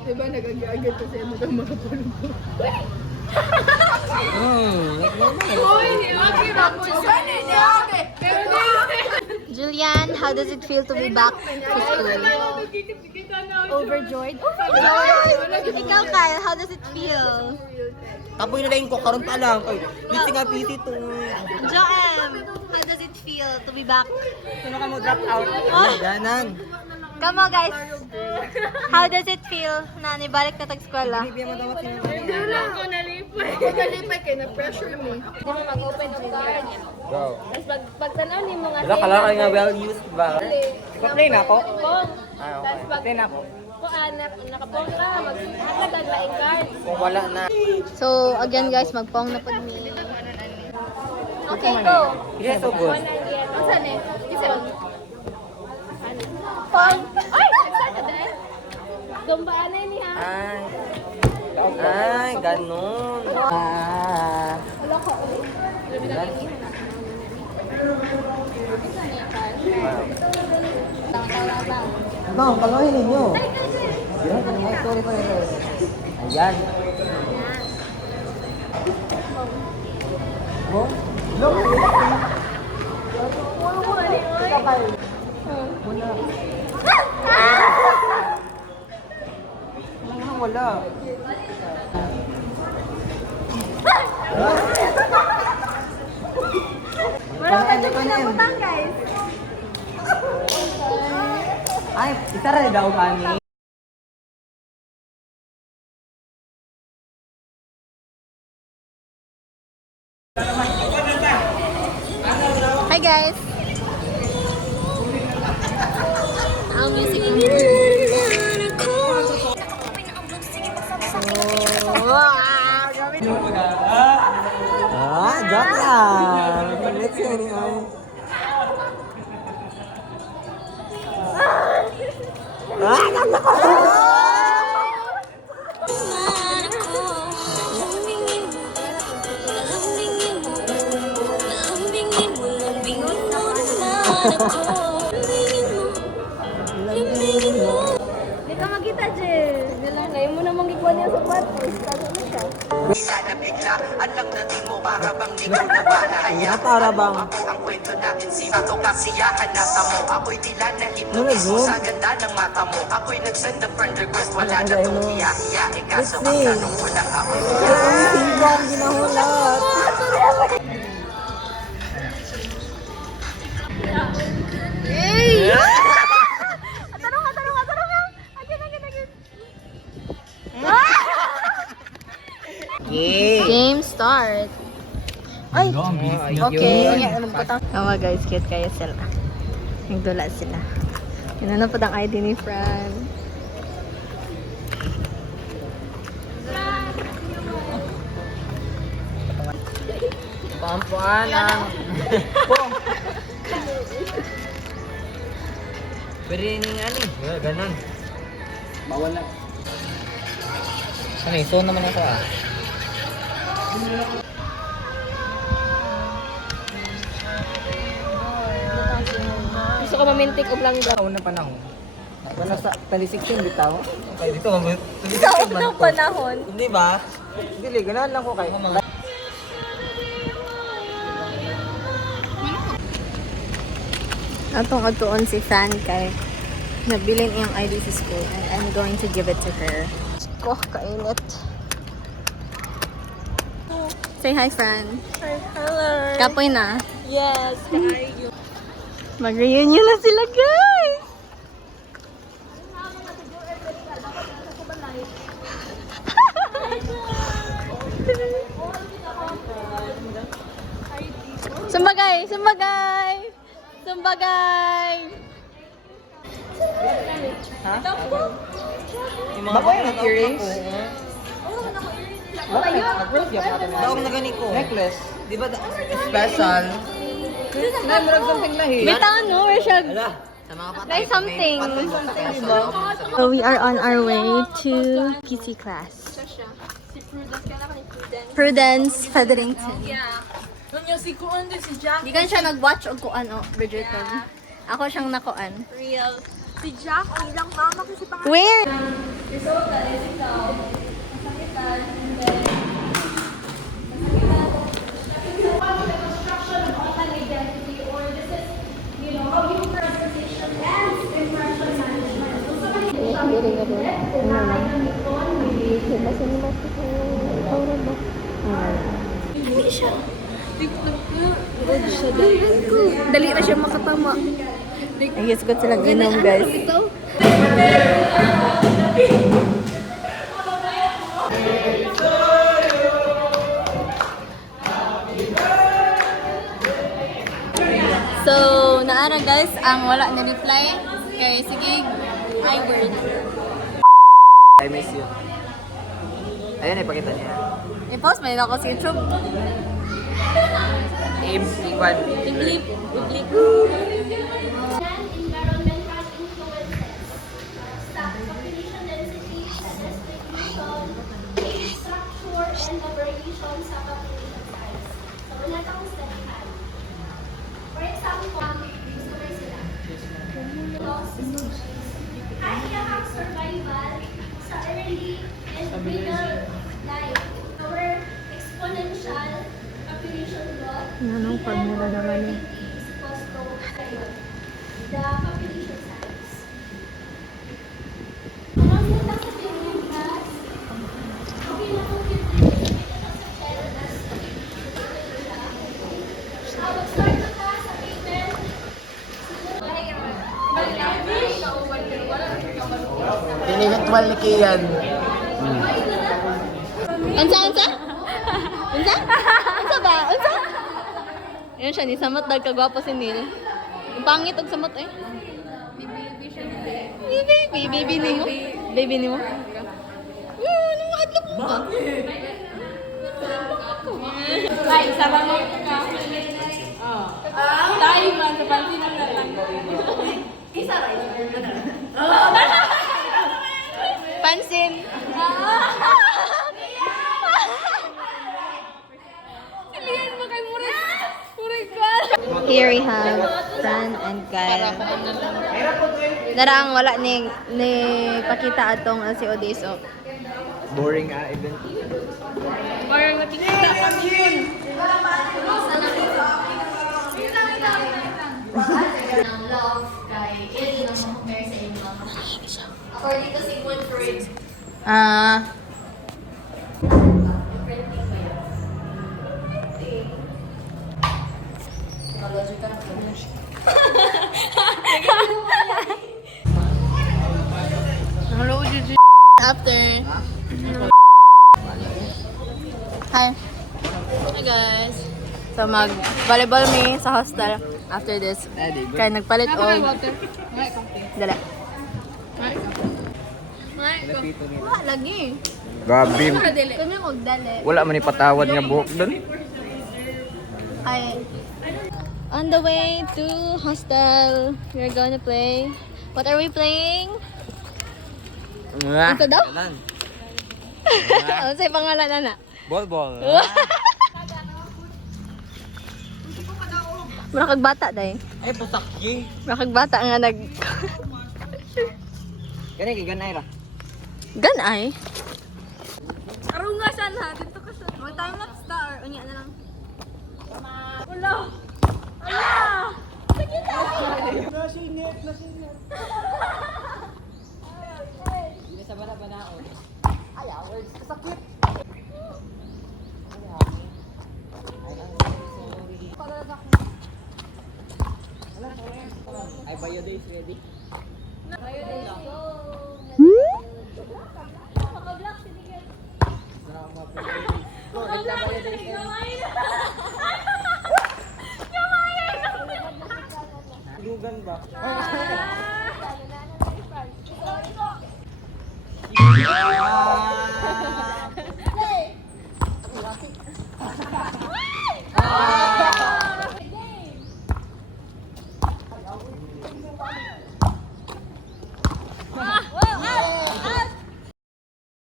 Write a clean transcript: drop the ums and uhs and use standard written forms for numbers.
Diba nag-agad kasi ano daw makapulong ko. Julian, how does it feel to be back to school? Overjoyed? Ikaw, Kyle, how does it feel? Tapoy na lang ko, karon pa lang. Ay, busy nga busy to. Joem, how does it feel to be back? Sino ka mo drop out? Ganan. Come on, guys. How does it feel na nibalik na tag-eskwela? Hindi mo dapat sino. Ako nalipay kayo, na-pressure me. Hindi mo mag-open ng card. Go. Tapos pagtanaw ni mga Wala ka lang nga well used ba? Pa-play na ako? pong. Ah, Tapos pag play na ako. nakapong ka, mag-hakadag laing card. Kung wala na. So, again guys, magpong na po ni. Okay, go. Yes, so good. Ang saan eh? Isang. Pong. Ay! Nagsan ka dahil? Dumbaan na niya. Ay, ganun. Wala ko. Bang, paloyin ninyo. Ay, sorry pa rin. Ayan. Mo? Wala. Wala ka dyan pinabutang, guys. Ay, isa rin daw kami. Hi, guys. Ang music in here. Joke lang. Let's see anyhow. Hindi ka magkita, Jill. Ngayon mo namang gikuha niya sa sapatos. Tago na siya. Sana bigla, alam na di mo para bang ikaw na ba nahaya. Para bang? Ako ang kwento natin, si Ato kasiyahan nata mo. Ako'y tila na hipnotiso sa ganda ng mata mo. Ako'y nag-send the friend request, wala na tong hiya-hiya. Kaso ang tanong ko lang ako'y Sino ang ginahulat? Game start. Ay, okay. Oh guys, cute kayo sila. Nagdula sila. Yun na po ang ID ni Fran. Pampuan ang... Pong! Pwede ning ano eh. Ganon. Bawal na. Ano eh, so naman ako ah. Gusto ko mamintik o langga. Sa unang panahon. Wala sa taliseksyon bitaw. Ay, dito mo. Sa unang panahon. Hindi ba? Dili, ganahan lang ko kayo. Atong atuon si Fran kay nabilin iyang ID sa school and I'm going to give it to her. Ko, kainit. Say hi, Fran. Hello. Kapoy na. Yes, kaayo. Mag-reunion na sila, guys! Sumbagay! Sumbagay! Sumbagay! Ha? Yung mga babae na earrings? Daog na gani ko. Necklace. Di ba special? Nay, murag something lahi. Bitawan mo, where siya? Ala, sa mga patay. Like something. Patay sa Something, peso. diba? So we are on our way to PC class. Prudence Featherington. Yeah. Nun yung si Kuan din si Jack. Di ka siya nag-watch o kuan o, Bridgerton. Ako siyang nakuan. Real. Si Jackie lang mama kasi pangalan. Where? Resulta is ikaw. Masakitan, and then... construction of an identity, or this is, you know, how you presentation and impression management. So, sa kanila, Dali na siya makatama. Ay, guess ko silang inom, guys. So, naara guys, ang wala na reply kay sige, I-word. I miss you. Ayun, ipakita niya. I-post may ako sa YouTube. Aim, Ikwan. I-clip. environment has influences. Staff population density, distribution, age structure, and the variation sa population size. So, wala kang studyhan. For example, sabay sila. Loss species. Kaya ang survival sa early and middle life. Our exponential population growth. Anong formula naman eh? is equals to the population size. Ang punta sa period gas, okay na kung 50 sa child as mag-start na ka sa payment. Piniritual ni Kian. Unsa? Unsa ba? Unsa? Ayun siya, ni samot nagkagwapo si Neil. Ang pangit og samot eh. Baby nimo. Baby nimo. Ano adlok mo ka? Ay, sarang mo ka. Tayo man sa pansin ng lang. Isa rin. Pansin. Pilihan mo kay Muray Gal. Here we have Fran and Kyle. Narang wala ni pakita atong si Odeso. Boring event. Parang nakikita kami yun. Ng love kay yun ang compare sa inyo. According to Sigmund Freud. Hello, Gigi. After. Hi. Hi guys. So mag-volleyball me sa hostel after this. Kaya nagpalit og Water. dala. Lapito nila. Wala lagi. Grabe. Kami og dala. Wala man ipatawad nga buhok doon. Hi. On the way to hostel, we're gonna play. What are we playing? Ito daw? Ano sa'yo pangalan na? Ball. Marakag bata dahi. Ay, pusakyi. Marakag bata nga nag... Kani kay ganay ra. Ganay? Araw nga siya na. Dito ka sa... Mag-time lapse ta or unya na lang? Wala. Sa bala banaon. Ay, bio days ready. Lugan ba? Ah!